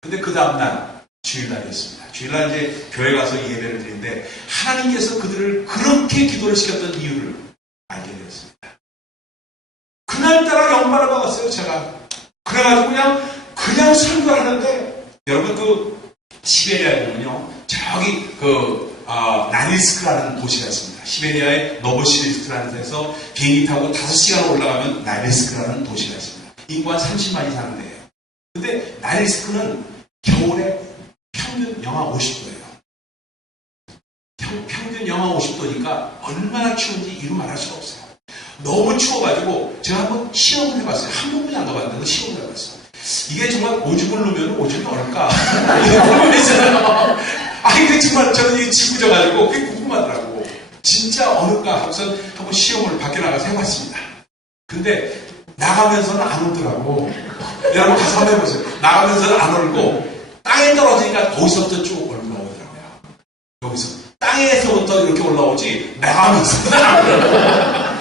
근데 그 다음날 주일날이었습니다. 주일날 이제 교회 가서 예배를 드리는데 하나님께서 그들을 그렇게 기도를 시켰던 이유를 알게 되었습니다. 그날따라 영광을 받았어요, 제가. 그래가지고 그냥 설교를 하는데 여러분 그 시베리아에 보면요, 저기 나릴스크라는 도시가 있습니다. 시베리아의 노보시리스크라는 데서 비행기 타고 5시간 올라가면 나릴스크라는 도시가 있습니다. 인구 한 30만이 사는 데예요. 근데 나릴스크는 겨울에 평균 영하 50도예요. 평균 영하 50도니까 얼마나 추운지 이루 말할 수가 없어요. 너무 추워가지고 제가 한번 시험을 해봤어요. 한 번뿐이 안 가봤는데 시험을 해봤어요. 이게 정말 오줌을 누면 오줌이 얼까? 이게 궁금했어요. 이게 정말 저는 이게 지구져가지고 그게 궁금하더라고. 진짜 어느까 하고서 한번 시험을 밖에 나가서 해봤습니다. 근데 나가면서는 안 오더라고. 여러분 가서 한번 해보세요. 나가면서는 안 올고 땅에 떨어지니까 거기서부터 쭉 올라오더라고요. 여기서 땅에서부터 이렇게 올라오지 나가면서는 안 올라오더라고요.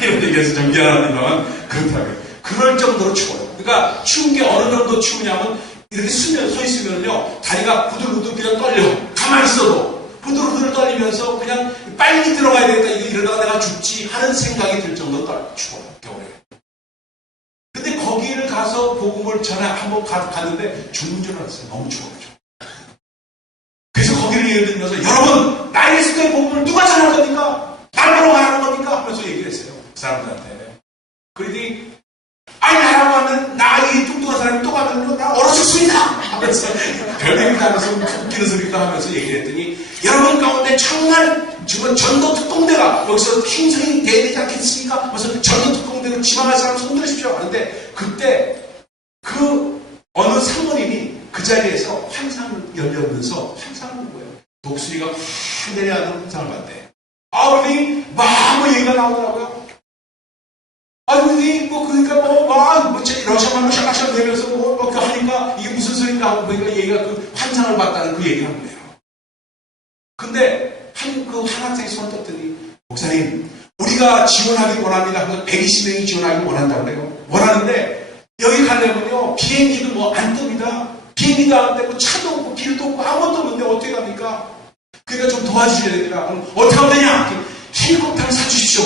이런 얘기해서 좀 미안합니다만 그렇더라고요. 그럴 정도로 추워요. 그러니까 추운 게 어느 정도 추우냐면 이렇게 서 있으면요 다리가 부들부들 그냥 떨려. 가만히 있어도 부들부들 떨리면서 그냥 빨리 들어가야 되겠다. 이러다가 내가 죽지 하는 생각이 들 정도로 추워요. 겨울에. 가서 복음을 전에 한번 갔는데 죽는 줄 알았어요. 너무 추워가지고. 그래서 거기를 예를 들면서 여러분, 나 예수의 복음을 누가 전할 겁니까? 말로 말하는 겁니까? 하면서 얘기를 했어요. 그 사람들한테. 그러더니 아니 나라고 하면 나 이 뚱뚱한 사람이 또 가면 나 얼어 죽습니다 하면서 별명이 하면서 웃기는 소리도 하면서 얘기를 했더니 여러분 가운데 정말 지금 전도 특공대가 여기서 행성이 돼야 되지 않겠습니까? 그래서 전도 특공대로 지망할 사람 손 들으십시오 하는데 그때 그 어느 사모님이 그 자리에서 환상을 열려면서 환상을 본 거예요. 독수리가 확 내려가는 환상을 봤대. 그러니 막 얘기가 나오더라고요. 그러니까 러시아말로 샤락샤락 되면서 하니까 이게 무슨 소리인가 하고 보니까 얘가 그 환상을 봤다는 그 얘기를 한 거예요. 근데 한 학생이 손을 떴더니 목사님, 우리가 지원하기 원합니다. 그래서 120명이 지원하기 원한다고 그래요. 원하는데 여기 가려면요 비행기도 뭐 안 뜹니다. 비행기도 안 되고 차도 없고 길도 없고 아무것도 없는데 어떻게 갑니까? 그러니까 좀 도와주셔야 됩니다. 그럼 어떻게 하면 되냐? 헬리콥터를 사주십시오.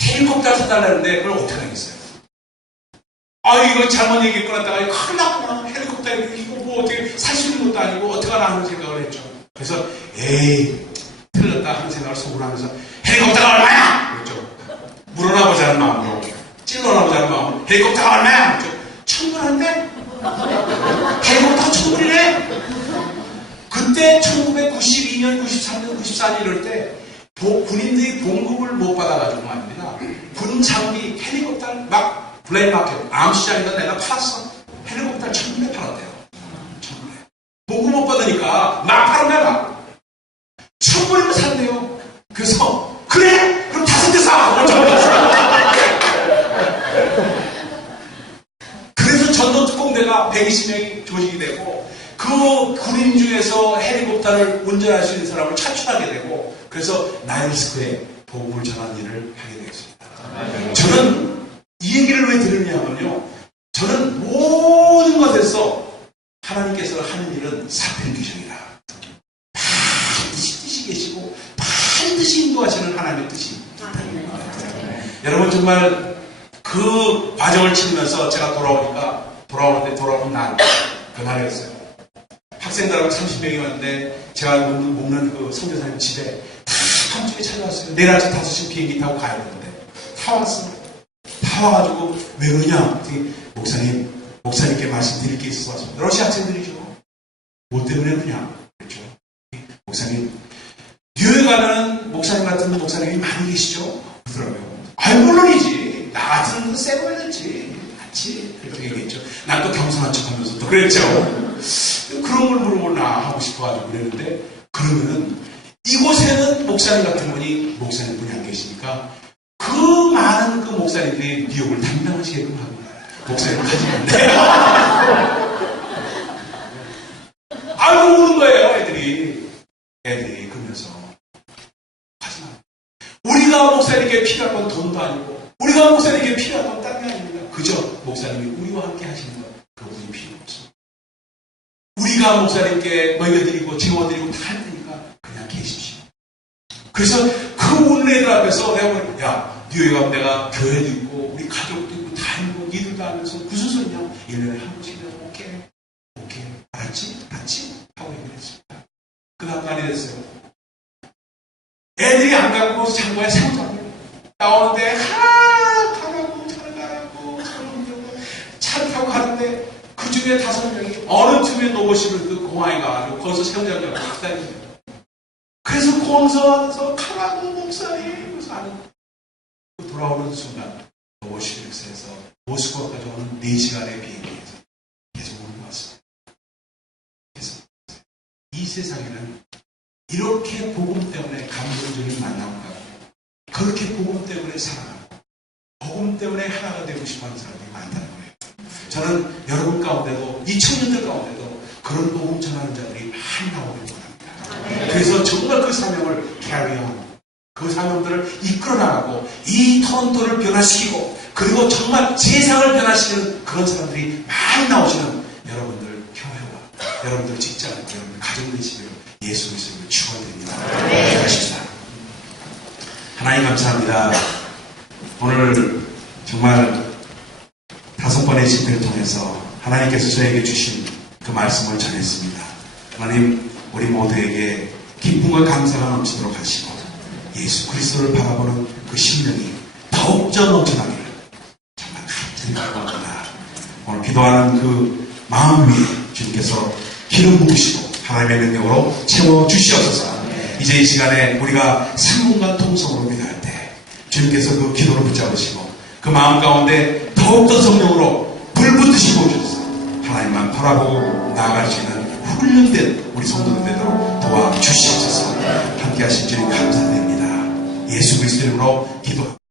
헬리콥터를 사달라는데 그걸 어떻게 하겠어요? 이거 잘못 얘기했구나. 큰일 났구나. 헬리콥터 이거 뭐 어떻게 살 수 있는 것도 아니고 어떡하나 하는 생각을 했죠. 그래서 틀렸다 하는 생각을 속으로 하면서 헬리콥터가 얼마야? 그랬죠. 물어나 보자는 마음으로 찔러나 보자는 마음으로 헬리콥터가 얼마야? 그랬죠. 1,000불인데? 헬리콥터가 1,000불이네? 그때 1992년, 93년, 94년 이럴 때 군인들이 봉급을 못 받아가지고 말입니다. 군 장비, 헬리콥터를 막 블랙마켓, 암시장에다 내가 팔았어. 헬리콥터를 1,000불에 팔았대요. 1,000불에. 봉급 못 받으니까 막 파는 거야, 막. 1,000불이면 산대요. 그래서, 그래! 그럼 5대 사! 그래서 전도특공대가 120명이 조직이 되고, 그 군인 중에서 헬리콥터를 운전할 수 있는 사람을 차출하게 되고, 그래서 나일스크에 복음을 전하는 일을 하게 되었습니다. 저는 이 얘기를 왜 들으냐 하면요, 저는 모든 것에서 하나님께서 하는 일은 사편규정이라 반드시 뜻이 계시고 반드시 인도하시는 하나님의 뜻이 있다는 겁니다. 여러분 정말 그 과정을 치르면서 제가 돌아오는 날 그날이었어요. 학생들하고 30명이 왔는데 제가 먹는 그 선교사님 집에 다 함께 찾아왔어요. 내일 아침 5시 비행기 타고 가야 되는데 다 왔어요. 다 와가지고 왜 그러냐? 목사님께 말씀드릴 게 있어서 왔습니다. 러시아 학생들이죠. 뭐 때문에 그러냐? 그렇죠. 목사님, 뉴욕에 가면 목사님 같은 목사님이 많이 계시죠? 그러더라고요. 물론이지. 나 같은 쎄보였지. 맞지? 그렇게 얘기했죠. 난 또 겸손한 척 하면서 또 그랬죠. 그런 걸 물어보나 하고 싶어가지고 그랬는데, 그러면은 이곳에는 목사님 같은 분이 목사님분이 안 계시니까 그 많은 그 목사님들이 뉴욕을 담당하시게끔 하고 목사님을 가지는데 오는 거예요. 애들이 그러면서 하지마. 우리가 목사님께 필요한 건 돈도 아니고 우리가 목사님께 필요한 건 딴 게 아닙니다. 그저 목사님이 우리와 함께 하시는 것 그분이 필요 없습니다. 우리가 목사님께 먹여드리고 재워드리고 다 할 테니까 그냥 계십시오. 그래서 그 오는 애들 앞에서 내가 보니까 뉴욕에 가면 내가 교회도 있고 우리 가족도 있고 다 있고 니들도 하면서 무슨 소리냐? 1년에 한 번씩 내가 오케이 알았지? 하고 얘기를 했습니다. 그 다음 날이 됐어요. 애들이 안 가고 장고에 세우자고 나오는데 차를 타고 가는데 그 중에 5명이 어느 틈에 노고시를 그 공항에 가가지고 거기서 세우자고 박사님이에요. 그래서 공서하면서 가라고 목사님 그래서 돌아오는 순간 노고시에서 모스크바까지 오는 4시간의 비행기에서 계속 오는 것 같습니다. 그래서 이 세상에는 이렇게 복음 때문에 감동적인 만남을 가고 그렇게 복음 때문에 살아가고 복음 때문에 하나가 되고 싶어하는 사람들이 많다는 거예요. 저는 여러분 가운데도 이 청년들 가운데도 그런 복음 전하는 자들이 많이 나오길 원합니다. 그래서 정말 그 사명을 carry on 그 사명들을 이끌어 나가고 이 토론토를 변화시키고 그리고 정말 세상을 변화시키는 그런 사람들이 많이 나오시는 여러분들 교회와 여러분들 직장 여러분들 가정 되시기를 예수 그리스도를 축원드립니다. 기도하십시다. 감사합니다. 오늘 정말 5번의 집회를 통해서 하나님께서 저에게 주신 그 말씀을 전했습니다. 하나님, 우리 모두에게 기쁨과 감사가 넘치도록 하시고 예수 그리스도를 바라보는 그 심령이 더욱더 넘쳐나기를 정말 간절히 바랍니다. 오늘 기도하는 그 마음 위에 주님께서 기름 부으시고 하나님의 능력으로 채워주시옵소서. 이제 이 시간에 우리가 상공과 통성으로 기도할 때 주님께서 그 기도를 붙잡으시고 그 마음 가운데 더욱더 성령으로 불붙으시고 오셔서 하나님만 바라보고 나아갈 수 있는 훈련된 우리 성도들 되도록 도와주시옵소서. 함께 하신 주님 감사드립니다. 예수 그리스도 이름으로 기도합니다.